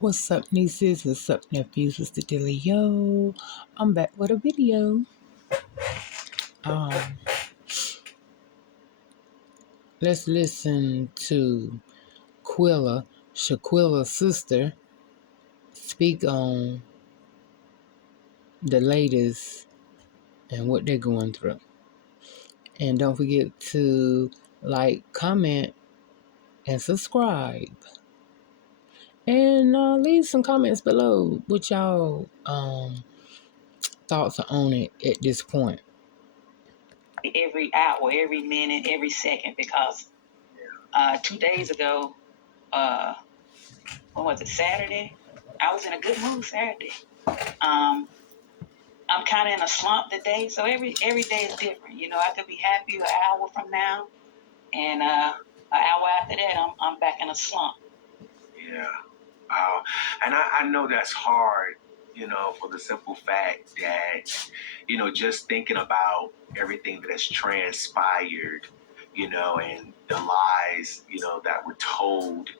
What's up, nieces? What's up, nephews? What's the dealio? I'm back with a video. Um, let's listen to Shaquilla's sister, speak on the latest and what they're going through. And don't forget to like, comment, and subscribe. And leave some comments below what y'all thoughts are on it at this point. Every hour, every minute, every second, because 2 days ago, what was it, Saturday? I was in a good mood Saturday. I'm kind of in a slump today, so every day is different. You know, I could be happy an hour from now, and an hour after that, I'm back in a slump. Yeah. And I know that's hard, for the simple fact that, just thinking about everything that has transpired, and the lies, that were told,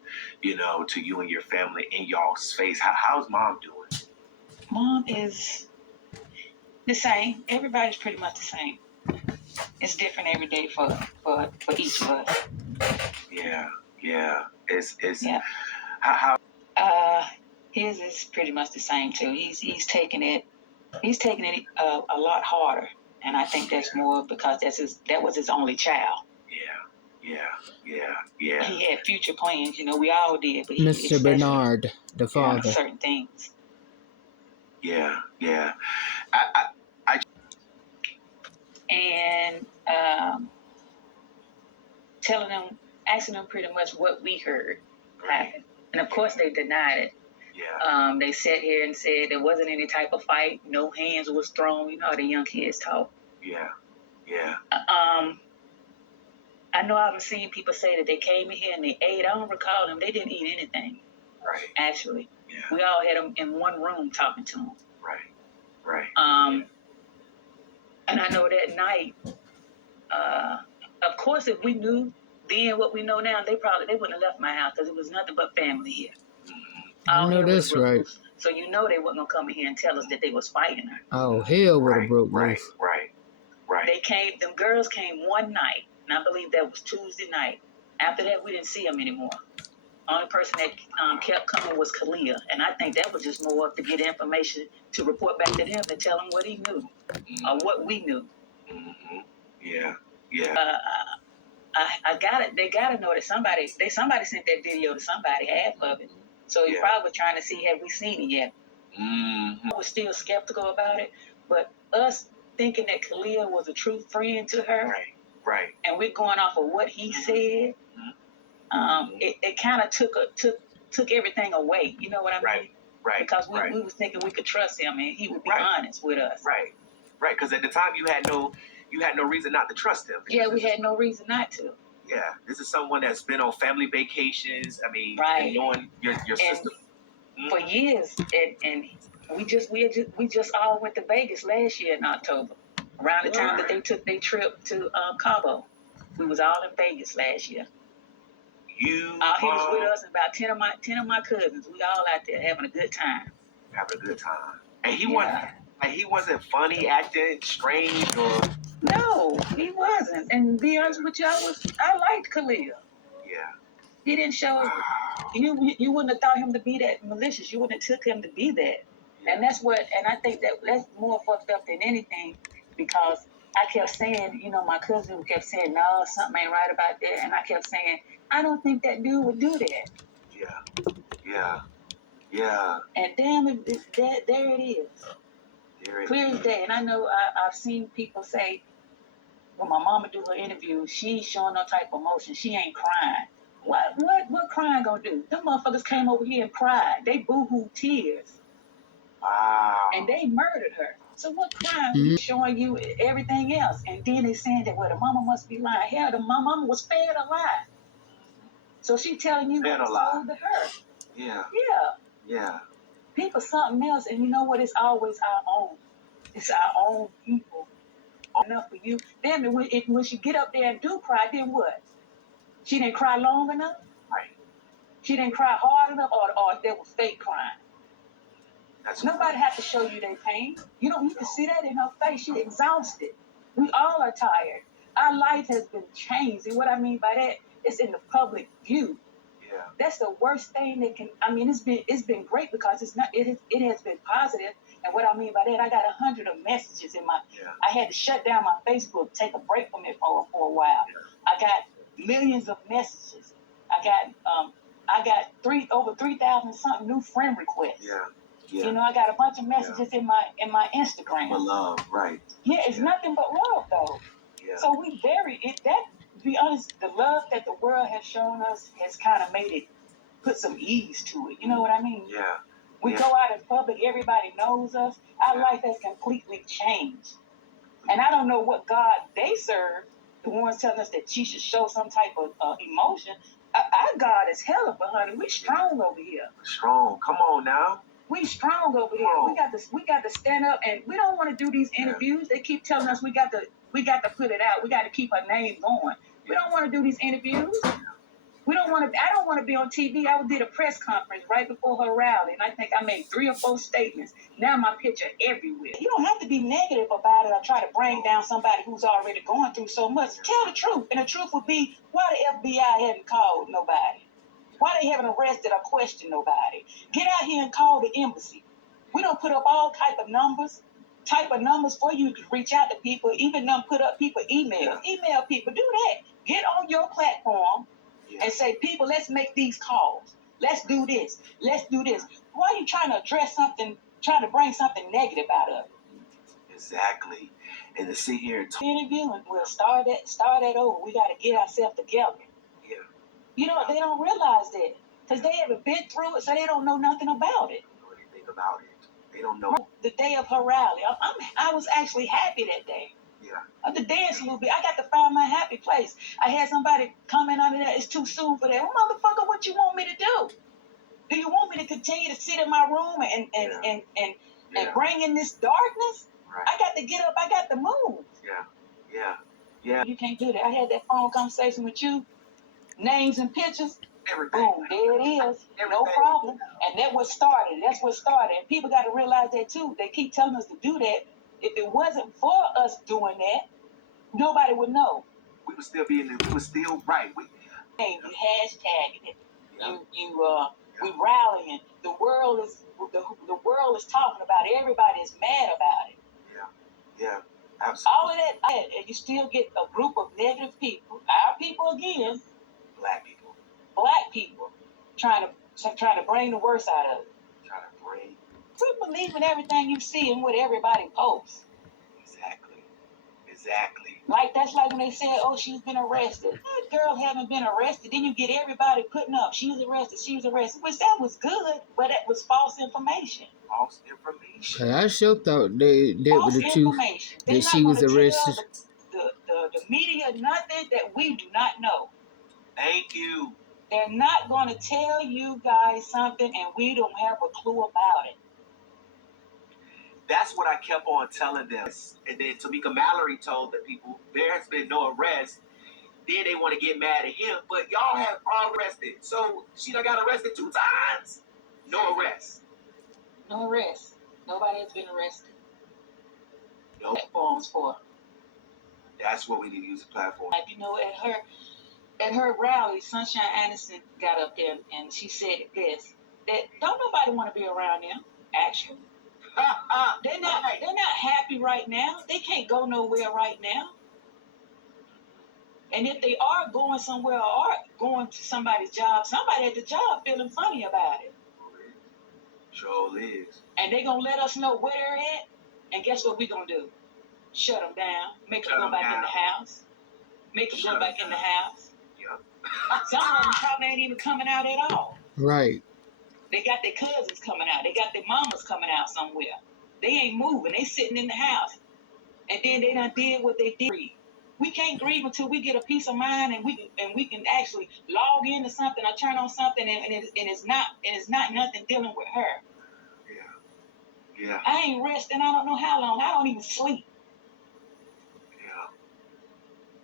to you and your family in y'all's face. How's mom doing? Mom is the same. Everybody's pretty much the same. It's different every day for each of us. Yeah. It's yeah. How His is pretty much the same too. He's taking it a lot harder, and I think that's more because that was his only child. Yeah. He had future plans, we all did, but Mr. Bernard, the father. Certain things. Yeah. And asking them pretty much what we heard happen, and of course they denied it. Yeah. They sat here and said there wasn't any type of fight, no hands was thrown. You know how the young kids talk. Yeah. I know I've seen people say that they came in here and they ate. I don't recall them. They didn't eat anything. Right. Actually. Yeah. We all had them in one room talking to them. Right. And I know that night, of course, if we knew then what we know now, they wouldn't have left my house because it was nothing but family here. I know that's right. So they wasn't gonna come in here and tell us that they was fighting her. Oh, hell would have broke loose. Right. Them girls came one night, and I believe that was Tuesday night. After that, we didn't see them anymore. Only person that kept coming was Kalia, and I think that was just more to get information to report back to them to tell them what he knew or what we knew. Mm-hmm. Yeah. I got it. They gotta know that somebody sent that video to somebody, half of it. So he probably was trying to see, have we seen it yet? Mm-hmm. I was still skeptical about it, but us thinking that Kalia was a true friend to her, right, and we're going off of what he said, it kind of took everything away. You know what I mean? Right. Because we was thinking we could trust him and he would be honest with us. Right. Because at the time you had no reason not to trust him. Yeah, we had no reason not to. Yeah, this is someone that's been on family vacations. I mean, and knowing your sister for years, and we just all went to Vegas last year in October, around the time that they took their trip to Cabo. We was all in Vegas last year. He was with us and about 10 of my cousins. We all out there having a good time. And he wasn't funny, acting strange, or no, he wasn't. And to be honest with you, I liked Khalil. Yeah. He didn't show us. You wouldn't have thought him to be that malicious. You wouldn't have took him to be that. And and I think that's more fucked up than anything, because I kept saying, my cousin kept saying, no, something ain't right about that. And I kept saying, I don't think that dude would do that. Yeah. And damn, there it is. Clear as day. And I know I've seen people say, when my mama do her interview, she's showing no type of emotion. She ain't crying. What crying gonna do? Them motherfuckers came over here and cried. They boo-hoo tears. Wow. And they murdered her. So what crime showing you everything else? And then they saying that, well, the mama must be lying. Hell, my mama was fed a lie. So she telling you what was told to her. Yeah. People something else, and you know what? It's always our own. It's our own people. Enough for you. Damn it, when she get up there and do cry, then what? She didn't cry long enough? Right. She didn't cry hard enough, or they were fake crying. Nobody has to show you their pain. You can see that in her face. She's exhausted. We all are tired. Our life has been changed. And what I mean by that, it's in the public view. Yeah. That's the worst thing that can. I mean, it's been great because it's not. It has been positive. And what I mean by that, I got 100 of messages in my. Yeah. I had to shut down my Facebook, take a break from it for a while. Yeah. I got millions of messages. I got over 3,000 something new friend requests. Yeah. Yeah. I got a bunch of messages in my Instagram. For love, right? Yeah, it's nothing but love though. Yeah. So we to be honest, the love that the world has shown us has kind of made it put some ease to it. You know what I mean? Yeah. We go out in public, everybody knows us. Our life has completely changed. And I don't know what God they serve, the ones telling us that she should show some type of emotion. Our God is hella, but honey, we strong over here. Strong. Come on now. We strong over here. We got to stand up, and we don't want to do these interviews. They keep telling us we got to put it out. We got to keep our name going. We don't want to do these interviews. We don't want to. I don't want to be on TV. I did a press conference right before her rally, and I think I made 3 or 4 statements. Now my picture everywhere. You don't have to be negative about it or try to bring down somebody who's already going through so much. Tell the truth, and the truth would be why the FBI hadn't called nobody. Why they haven't arrested or questioned nobody? Get out here and call the embassy. We don't put up all type of numbers for you to reach out to people. Even them put up people emails. Email people. Do that. Get on your platform and say, people, let's make these calls. Let's do this. Let's do this. Why are you trying to address something, trying to bring something negative out of it? Exactly. And to sit here and interview, and we'll start that over. We got to get ourselves together. They don't realize that because they haven't been through it, so they don't know nothing about it. They don't know anything about it. They don't know. The day of her rally, I was actually happy that day. Yeah. I had to dance a little bit. I got to find my happy place. I had somebody comment on that. It's too soon for that. Well, motherfucker, what you want me to do? Do you want me to continue to sit in my room and bring in this darkness? Right. I got to get up. I got to move. Yeah. You can't do that. I had that phone conversation with you. Names and pictures. Everything. Boom, there it is. No problem. And that's what started. And people got to realize that too. They keep telling us to do that. If it wasn't for us doing that, nobody would know. We would still be in it. We were still right. You hashtagging it. Yeah. We rallying. The world is talking about it. Everybody is mad about it. Yeah. Absolutely. All of that, and you still get a group of negative people. Our people again. Black people trying to bring the worst out of it. Quit believing everything you see and what everybody posts. Exactly. That's like when they said, "Oh, she's been arrested." That girl haven't been arrested. Then you get everybody putting up, "She was arrested," which that was good, but that was false information. I sure thought they were the truth that she was arrested. The media nothing that we do not know. Thank you. They're not going to tell you guys something and we don't have a clue about it. That's what I kept on telling them. And then Tamika Mallory told the people there has been no arrest. Then they want to get mad at him, but y'all have all arrested. So she done got arrested 2 times. No arrest. No arrest. Nobody has been arrested. No platforms for. That's what we need to use the platform. At her rally, Sunshine Anderson got up there and she said this, that don't nobody want to be around them, actually. They're not happy right now. They can't go nowhere right now. And if they are going somewhere or are going to somebody's job, somebody at the job feeling funny about it. Sure is. And they gonna let us know where they're at. And guess what we gonna do? Shut them down. Make them go back in the house. Make them go back in the house. Some of them probably ain't even coming out at all. Right. They got their cousins coming out. They got their mamas coming out somewhere. They ain't moving. They sitting in the house. And then they done did what they did. We can't grieve until we get a peace of mind and we can actually log into something or turn on something and it's not nothing dealing with her. Yeah. I ain't resting. I don't know how long. I don't even sleep.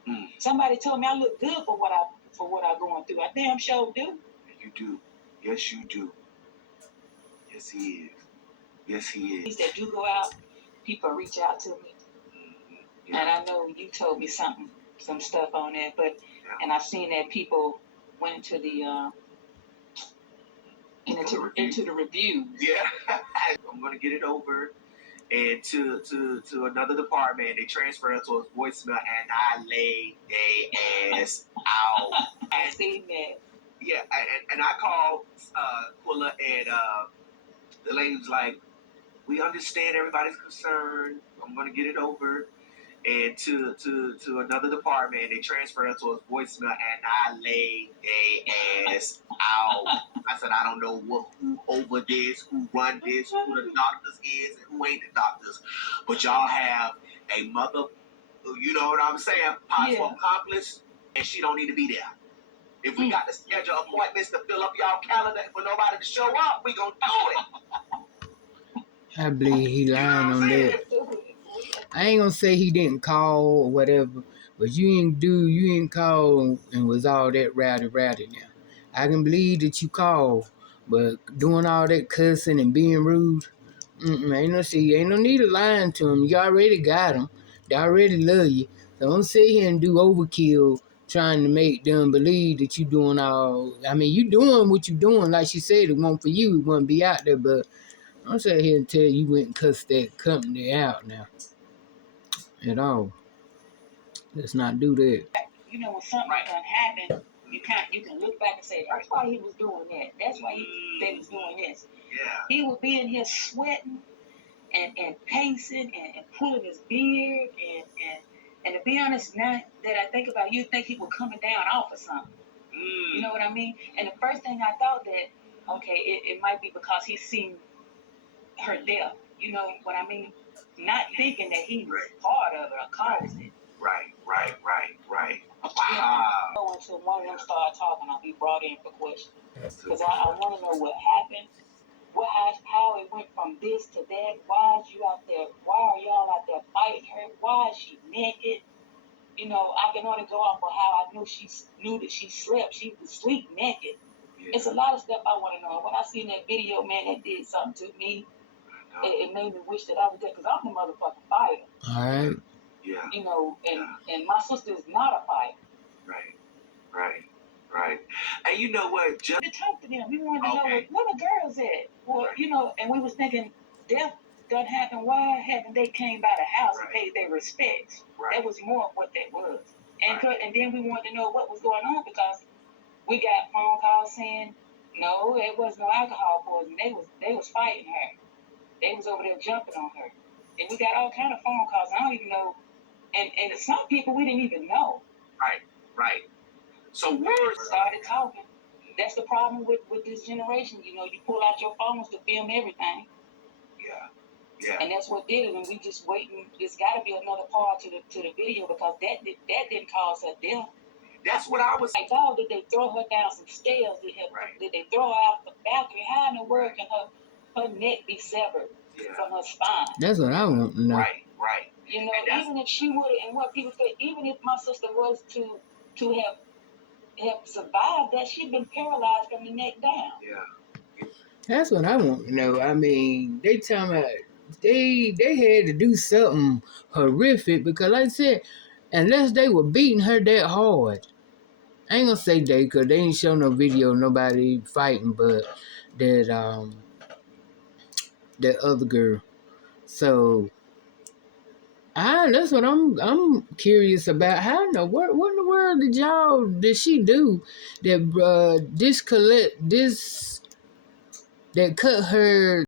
Yeah. Somebody told me I look good for what I'm going through. I damn sure do. You do. Yes, you do. Yes, he is. Yes, he is. That do go out, people reach out to me. Yeah. And I know you told me some stuff on that, but and I've seen that people went into the into the reviews. Yeah. I'm gonna get it over and to another department. They transfer it to a voicemail, and I lay their ass out. I seen that. Yeah, and I called Quilla, and the lady was like, "We understand everybody's concern. I'm gonna get it over." And to another department, they transferred it to a voicemail, and I laid their ass out. I said, I don't know who over this, who run this, who the doctors is, and who ain't the doctors, but y'all have a mother, you know what I'm saying, possible accomplice, and she don't need to be there. If we got to schedule appointments to fill up y'all calendar for nobody to show up, we gonna do it. I believe he lying on that. I ain't gonna say he didn't call or whatever, but you ain't call and was all that rowdy now. I can believe that you called, but doing all that cussing and being rude, ain't no need of lying to him. You already got him. They already love you. So don't sit here and do overkill trying to make them believe that you doing all. I mean, you doing what you doing. Like she said, it wasn't for you. It wouldn't be out there, but don't sit here and tell you went and cussed that company out now. At all. Let's not do that. You know, when something done happen, you can look back and say, that's why he was doing that. That's why they was doing this. Yeah. He would be in here sweating and pacing and pulling his beard and to be honest, now that I think about it, you'd think he was coming down off or something. You know what I mean? And the first thing I thought that, okay, it might be because he seen her death. You know what I mean? Not thinking that he was part of it or caused it. Right. Wow. So until one of them started talking, I'll be brought in for questions. Because I want to know what happened, how it went from this to that. Why is you out there? Why are y'all out there fighting her? Why is she naked? You know, I can only go off of how I knew that she slept. She would sleep naked. Yeah. It's a lot of stuff I want to know. When I seen that video, man, that did something to me. It made me wish that I was there because I'm the motherfucking fighter. All right. Yeah. You know, and my sister is not a fighter. Right. And you know what? Just to talk to them. We wanted to know where the girls at. Well, you know, and we was thinking death done happen. Why haven't they came by the house and paid their respects? That was more of what that was. And and then we wanted to know what was going on because we got phone calls saying no, it was no alcohol poisoning. They was fighting her. They was over there jumping on her. And we got all kind of phone calls. I don't even know. And some people we didn't even know. Right. So words started talking. That's the problem with this generation. You know, you pull out your phones to film everything. Yeah. And that's what did it. And we just waiting. There's got to be another part to the video because that didn't cause her death. That's what I was. Like, oh, did they throw her down some stairs? Did they throw her out the balcony? How in the world can her neck be severed from her spine? That's what I want to know. Right. You know, even if she would, and what people say, even if my sister was to have survived that, she'd been paralyzed from the neck down. Yeah. That's what I want to know. I mean, they talking about they had to do something horrific because, like I said, unless they were beating her that hard, I ain't gonna say they because they ain't show no video of nobody fighting, but that other girl. So that's what I'm curious about. How in the what in the world did she do that that cut her